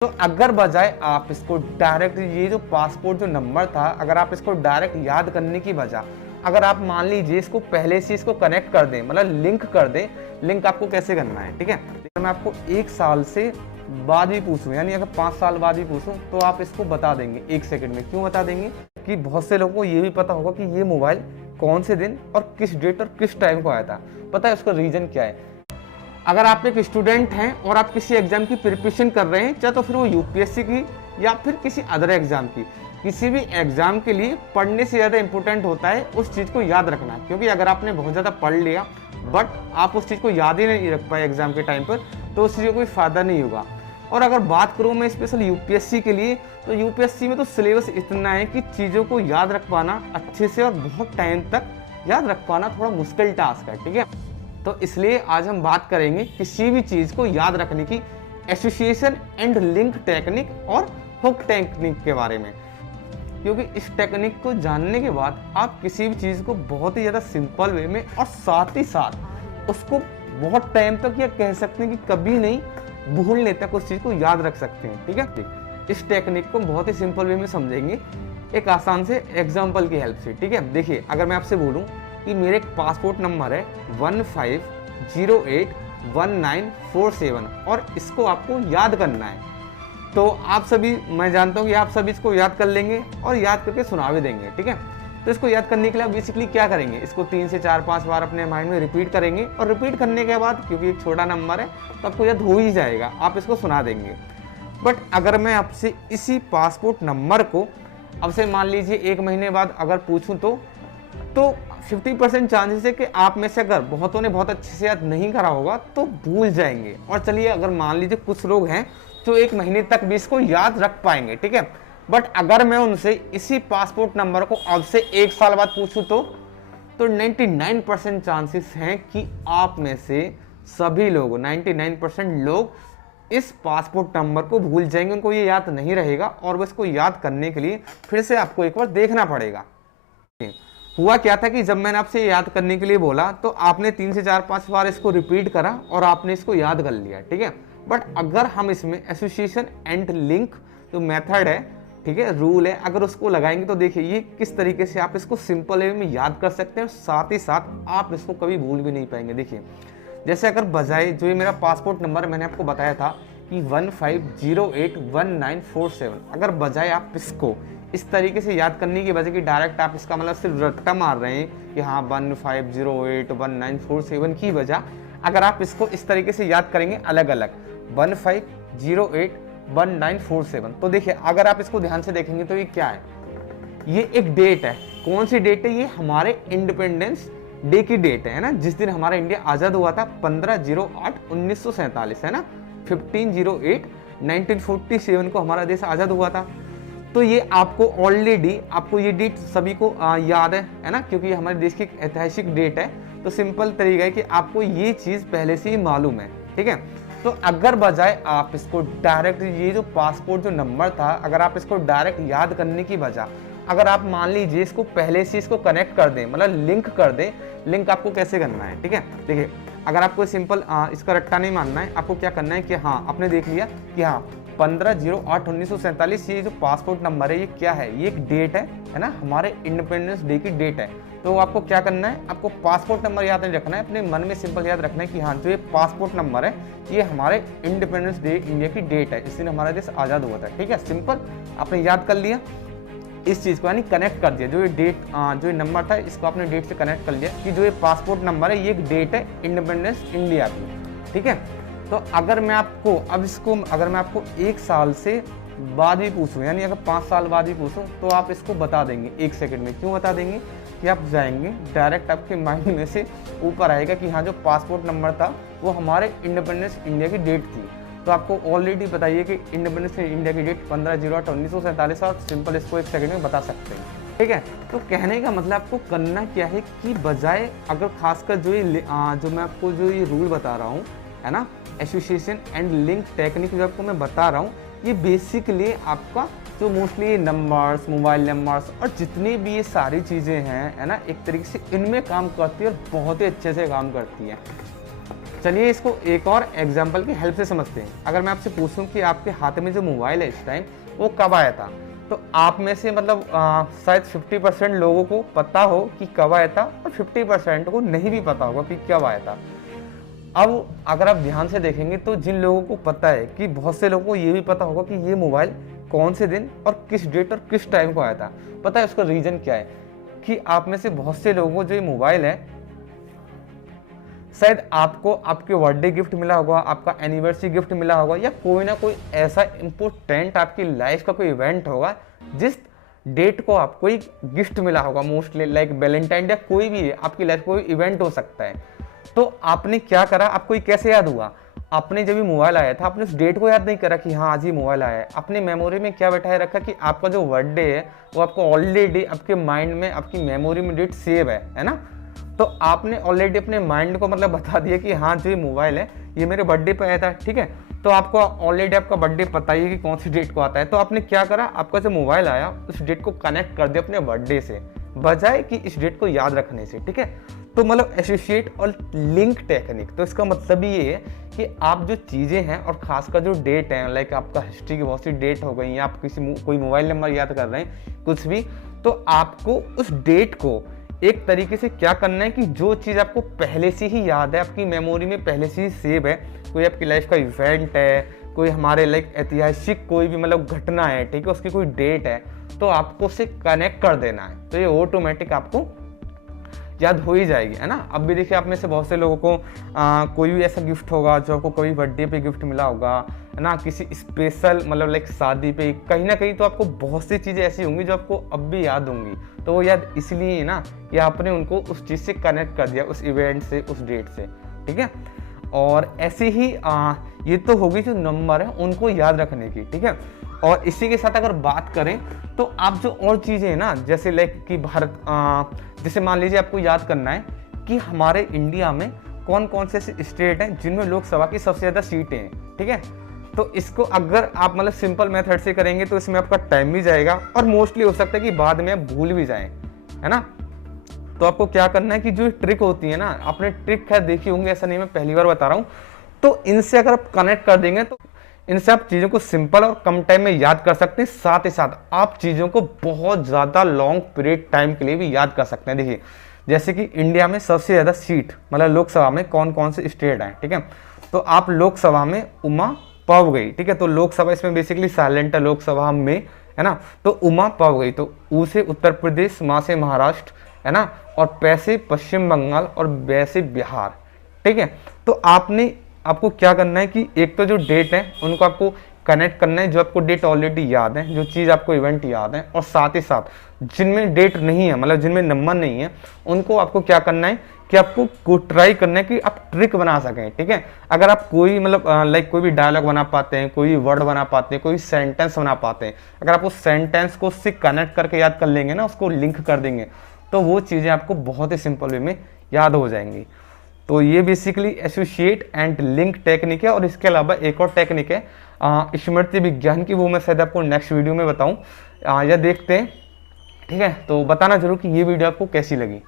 तो अगर बजाय आप इसको डायरेक्ट ये जो पासपोर्ट जो नंबर था, अगर आप इसको डायरेक्ट याद करने की बजाय अगर आप मान लीजिए इसको पहले से इसको कनेक्ट कर दें, मतलब लिंक कर दें। लिंक आपको कैसे करना है, ठीक है। तो मैं आपको 1 साल से बाद भी पूछूं, यानी अगर 5 साल बाद भी पूछूं तो आप इसको बता देंगे 1 सेकंड में। क्यों बता देंगे कि बहुत से लोगों को ये भी पता होगा कि ये मोबाइल कौन से दिन और किस डेट और किस टाइम को आया था। पता है उसका रीजन क्या है? अगर आप एक स्टूडेंट हैं और आप किसी एग्जाम की प्रिपरेशन कर रहे हैं, चाहे तो फिर वो यूपीएससी की या फिर किसी अदर एग्जाम की, किसी भी एग्जाम के लिए पढ़ने से ज़्यादा इंपॉर्टेंट होता है उस चीज़ को याद रखना। क्योंकि अगर आपने बहुत ज़्यादा पढ़ लिया बट आप उस चीज़ को याद ही नहीं रख पाए एग्जाम के टाइम पर, तो उस चीज़ का कोई फ़ायदा नहीं होगा। और अगर बात करूँ मैं स्पेशल यूपीएससी के लिए, तो यूपीएससी में तो सिलेबस इतना है कि चीज़ों को याद रख पाना अच्छे से और बहुत टाइम तक याद रख पाना थोड़ा मुश्किल टास्क है, ठीक है। तो इसलिए आज हम बात करेंगे किसी भी चीज़ को याद रखने की एसोसिएशन एंड लिंक टेक्निक और हुक टेक्निक के बारे में। क्योंकि इस टेक्निक को जानने के बाद आप किसी भी चीज़ को बहुत ही ज़्यादा सिंपल वे में और साथ ही साथ उसको बहुत टाइम तक, या कह सकते हैं कि कभी नहीं भूलने तक उस चीज़ को याद रख सकते हैं, ठीक है। इस टेक्निक को बहुत ही सिंपल वे में समझेंगे एक आसान से एग्जाम्पल की हेल्प से, ठीक है। देखिए, अगर मैं आपसे बोलूँ कि मेरे एक पासपोर्ट नंबर है 15081947 और इसको आपको याद करना है, तो आप सभी, मैं जानता हूँ कि आप सभी इसको याद कर लेंगे और याद करके सुना भी देंगे, ठीक है। तो इसको याद करने के लिए आप बेसिकली क्या करेंगे, इसको 3 से 4-5 बार अपने माइंड में रिपीट करेंगे और रिपीट करने के बाद, क्योंकि एक छोटा नंबर है तो आपको याद हो ही जाएगा, आप इसको सुना देंगे। बट अगर मैं आपसे इसी पासपोर्ट नंबर को अब से मान लीजिए 1 महीने बाद अगर पूछूं तो 50% चांसेस है कि आप में से अगर बहुतों ने बहुत अच्छे से याद नहीं करा होगा तो भूल जाएंगे। और चलिए, अगर मान लीजिए कुछ लोग हैं जो 1 महीने तक भी इसको याद रख पाएंगे, ठीक है। बट अगर मैं उनसे इसी पासपोर्ट नंबर को अब से 1 साल बाद पूछूं तो 99% चांसेस हैं कि आप में से सभी लोग, 99% लोग इस पासपोर्ट नंबर को भूल जाएंगे, उनको ये याद नहीं रहेगा और बस इसको याद करने के लिए फिर से आपको एक बार देखना पड़ेगा। हुआ क्या था कि जब मैंने आपसे याद करने के लिए बोला तो आपने 3 से 4-5 बार इसको रिपीट करा और आपने इसको याद कर लिया, ठीक है। बट अगर हम इसमें एसोसिएशन एंड लिंक जो मेथड है, ठीक है, रूल है, अगर उसको लगाएंगे तो देखिए ये किस तरीके से आप इसको सिंपल वे में याद कर सकते हैं और साथ ही साथ आप इसको कभी भूल भी नहीं पाएंगे। देखिए, जैसे अगर बजाय जो ये मेरा पासपोर्ट नंबर मैंने आपको बताया था कि 15081947, अगर बजाय आप इसको इस तरीके से याद करने की वजह कि डायरेक्ट आप इसका मतलब सिर्फ रट्टा मार रहे हैं कि हाँ 15081947 की वजह अगर आप इसको इस तरीके से याद करेंगे अलग अलग 15081947, तो देखिए अगर आप इसको ध्यान से देखेंगे तो ये क्या है, ये एक डेट है। कौन सी डेट है? ये हमारे इंडिपेंडेंस डे की डेट है ना, जिस दिन हमारा इंडिया आज़ाद हुआ था 15/08/1947, है ना। 15/08/1947 को हमारा देश आज़ाद हुआ था। तो ये आपको ऑलरेडी आपको ये डेट सभी को याद है ना, क्योंकि हमारे देश की एक ऐतिहासिक डेट है। तो सिंपल तरीका है कि आपको ये चीज़ पहले से ही मालूम है, ठीक है। तो अगर बजाय आप इसको डायरेक्ट ये जो पासपोर्ट जो नंबर था, अगर आप इसको डायरेक्ट याद करने की बजाय अगर आप मान लीजिए इसको पहले से इसको कनेक्ट कर दें, मतलब लिंक कर दें। लिंक आपको कैसे करना है, ठीक है। देखिए, अगर आपको सिंपल इसका रट्टा नहीं मानना है, आपको क्या करना है कि हाँ, आपने देख लिया कि हाँ 15/08/1947 ये जो पासपोर्ट नंबर है ये क्या है, ये एक डेट है ना, हमारे इंडिपेंडेंस डे की डेट है। तो आपको क्या करना है, आपको पासपोर्ट नंबर याद नहीं रखना है, अपने मन में सिंपल याद रखना है कि हाँ जो ये पासपोर्ट नंबर है ये हमारे इंडिपेंडेंस डे इंडिया की डेट है, इस दिन हमारा देश आज़ाद हुआ था, ठीक है। सिंपल आपने याद कर लिया इस चीज़ को, यानी कनेक्ट कर दिया। जो ये डेट जो ये नंबर था इसको आपने डेट से कनेक्ट कर लिया कि जो ये पासपोर्ट नंबर है ये एक डेट है इंडिपेंडेंस इंडिया की, ठीक है। तो अगर मैं आपको अब इसको अगर मैं आपको 1 साल से बाद भी पूछूं, यानी अगर 5 साल बाद भी पूछूं तो आप इसको बता देंगे 1 सेकंड में। क्यों बता देंगे कि आप जाएंगे डायरेक्ट आपके माइंड में से ऊपर आएगा कि हाँ जो पासपोर्ट नंबर था वो हमारे इंडिपेंडेंस इंडिया की डेट थी। तो आपको ऑलरेडी बताइए कि इंडिपेंडेंस इंडिया की डेट 15/08/1947 और सिंपल इसको 1 सेकंड में बता सकते हैं, ठीक है। तो कहने का मतलब आपको करना क्या है कि बजाय अगर खासकर जो मैं आपको जो ये रूल बता रहा हूँ, है ना, एसोसिएशन एंड लिंक टेक्निक जो आपको मैं बता रहा हूँ, ये बेसिकली आपका जो मोस्टली नंबर्स, मोबाइल नंबर्स और जितनी भी ये सारी चीज़ें हैं, है ना, एक तरीके से इनमें काम करती है और बहुत ही अच्छे से काम करती है। चलिए इसको एक और एग्जाम्पल की हेल्प से समझते हैं। अगर मैं आपसे पूछूं कि आपके हाथ में जो मोबाइल है इस टाइम वो कब आया था, तो आप में से मतलब शायद 50% लोगों को पता हो कि कब आया था और 50% को नहीं भी पता होगा कि कब आया था। अब अगर आप ध्यान से देखेंगे तो जिन लोगों को पता है, कि बहुत से लोगों को ये भी पता होगा कि ये मोबाइल कौन से दिन और किस डेट और किस टाइम को आया था। पता है उसका रीज़न क्या है? कि आप में से बहुत से लोगों को जो ये मोबाइल है, शायद आपको आपके बर्थडे गिफ्ट मिला होगा, आपका एनिवर्सरी गिफ्ट मिला होगा, या कोई ना कोई ऐसा इम्पोर्टेंट आपकी लाइफ का कोई इवेंट होगा जिस डेट को आपको एक गिफ्ट मिला होगा, मोस्टली लाइक वैलेंटाइन या कोई भी है, आपकी लाइफ कोई इवेंट हो सकता है। तो आपने क्या करा, आपको ये कैसे याद हुआ? आपने जब भी मोबाइल आया था आपने उस डेट को याद नहीं करा कि हाँ आज ही मोबाइल आया है। अपनी मेमोरी में क्या बैठाए रखा कि आपका जो बर्थडे है वो आपको ऑलरेडी आपके माइंड में, आपकी मेमोरी में डेट सेव है ना। तो आपने ऑलरेडी अपने माइंड को मतलब बता दिया कि हाँ जो ये मोबाइल है ये मेरे बर्थडे पे आया था, ठीक है। तो आपको ऑलरेडी आपका बर्थडे पता ही है कि कौन सी डेट को आता है। तो आपने क्या करा, आपका जो मोबाइल आया उस डेट को कनेक्ट कर दिया अपने बर्थडे से, बजाय कि इस डेट को याद रखने से, ठीक है। तो मतलब एसोसिएट और लिंक टेक्निक, तो इसका मतलब ये है कि आप जो चीज़ें हैं और खासकर जो डेट है, लाइक आपका हिस्ट्री की बहुत सी डेट हो गई, या आप कोई मोबाइल नंबर याद कर रहे हैं कुछ भी, तो आपको उस डेट को एक तरीके से क्या करना है कि जो चीज़ आपको पहले से ही याद है, आपकी मेमोरी में पहले से ही सेव है, कोई आपकी लाइफ का इवेंट है, कोई हमारे लाइक ऐतिहासिक कोई भी मतलब घटना है, ठीक है, उसकी कोई डेट है, तो आपको उससे कनेक्ट कर देना है। तो ये ऑटोमेटिक आपको याद हो ही जाएगी, है ना। अब भी देखिए आप में से बहुत से लोगों को कोई भी ऐसा गिफ्ट होगा जो आपको कभी बर्थडे पे गिफ्ट मिला होगा, है ना, किसी स्पेशल मतलब लाइक शादी पे, कहीं ना कहीं तो आपको बहुत सी चीज़ें ऐसी होंगी जो आपको अब भी याद होंगी। तो वो याद इसलिए है ना कि आपने उनको उस चीज़ से कनेक्ट कर दिया, उस इवेंट से, उस डेट से, ठीक है। और ऐसे ही ये तो होगी जो नंबर है उनको याद रखने की, ठीक है। और इसी के साथ अगर बात करें तो आप जो और चीज़ें हैं ना, जैसे लाइक कि भारत, जैसे मान लीजिए आपको याद करना है कि हमारे इंडिया में कौन कौन से ऐसे स्टेट हैं जिनमें लोकसभा की सबसे ज़्यादा सीटें हैं, ठीक है। तो इसको अगर आप मतलब सिंपल मेथड से करेंगे तो इसमें आपका टाइम भी जाएगा और मोस्टली हो सकता है कि बाद में आप भूल भी जाएं, है ना। तो आपको क्या करना है कि जो ट्रिक होती है ना, आपने ट्रिक खैर देखी होंगी, ऐसा नहीं मैं पहली बार बता रहा हूँ, तो इनसे अगर आप कनेक्ट कर देंगे तो इनसे आप चीज़ों को सिंपल और कम टाइम में याद कर सकते हैं। साथ ही साथ आप चीज़ों को बहुत ज़्यादा लॉन्ग पीरियड टाइम के लिए भी याद कर सकते हैं। देखिए जैसे कि इंडिया में सबसे ज़्यादा सीट मतलब लोकसभा में कौन कौन से स्टेट हैं, ठीक है। तो आप लोकसभा में उमा पव गई, ठीक है, तो लोकसभा इसमें बेसिकली साइलेंट है लोकसभा में, है ना। तो उमा पव गई, तो ऊ से उत्तर प्रदेश, मा से महाराष्ट्र, है ना, और पै से पश्चिम बंगाल और बै से बिहार, ठीक है। तो आपको क्या करना है कि एक तो जो डेट है उनको आपको कनेक्ट करना है, जो आपको डेट ऑलरेडी याद है, जो चीज़ आपको इवेंट याद है, और साथ ही साथ जिनमें डेट नहीं है मतलब जिनमें नंबर नहीं है उनको आपको क्या करना है कि आपको ट्राई करना है कि आप ट्रिक बना सकें, ठीक है। अगर आप कोई मतलब लाइक कोई भी डायलॉग बना पाते हैं, कोई वर्ड बना पाते हैं, कोई सेंटेंस बना पाते हैं, अगर आप उस सेंटेंस को उससे कनेक्ट करके याद कर लेंगे ना, उसको लिंक कर देंगे, तो वो चीज़ें आपको बहुत ही सिंपल वे में याद हो जाएंगी। तो ये basically associate and link technique है। और इसके अलावा एक और टेक्निक है स्मृति विज्ञान की, वो मैं शायद आपको नेक्स्ट वीडियो में बताऊँ, या देखते हैं, ठीक है। तो बताना जरूर कि ये वीडियो आपको कैसी लगी।